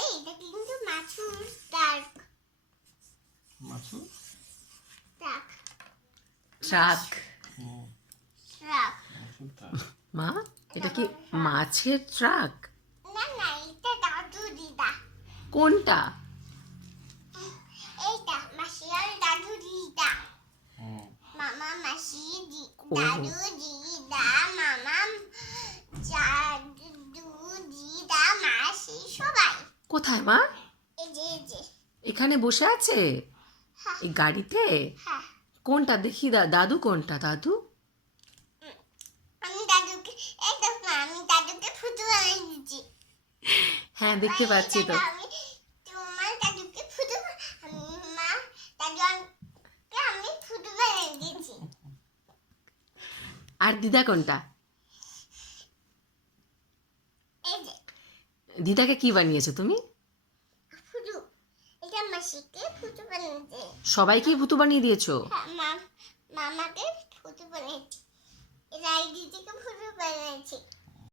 এই এটা কিন্তু মাছুর ট্রাক। মাছুর ট্রাক। ট্রাক। ট্রাক। মাছুর ট্রাক। মা, এটা কি মাছের ট্রাক? না না, এটা দাদু দিদা। কোনটা? এইটা মাসি আর দাদু দিদা। হুম। মামা মাসি ও। দাদু দিদা মামা দাদু দিদা মাসি সবাই। কোথায় মা? এই যে এই যে। এখানে বসে আছে হ্যাঁ এই গাড়িতে? হ্যাঁ। কোনটা দেখি? দাদু কোনটা? দাদু আমি দাদুকে এই দেখো আমি দাদুকে ফুটু বানিয়ে দিচ্ছি। হ্যাঁ, দেখতে পাচ্ছি তো। আমি তোমার দাদুকে ফুটু মা দাদুকে আমি ফুটু বানিয়ে দিচ্ছি। আর দিদা কোনটা? এই যে দিদাকে কি বানিয়েছো তুমি? ফুটু। এটা মাসিকে ফুটু বানিয়েছে। সবাইকেই ভুতু বানিয়ে দিয়েছো? হ্যাঁ মামাকে ফুটু বানিয়েছি। এটা দিদিকে ফুটু বানিয়েছি।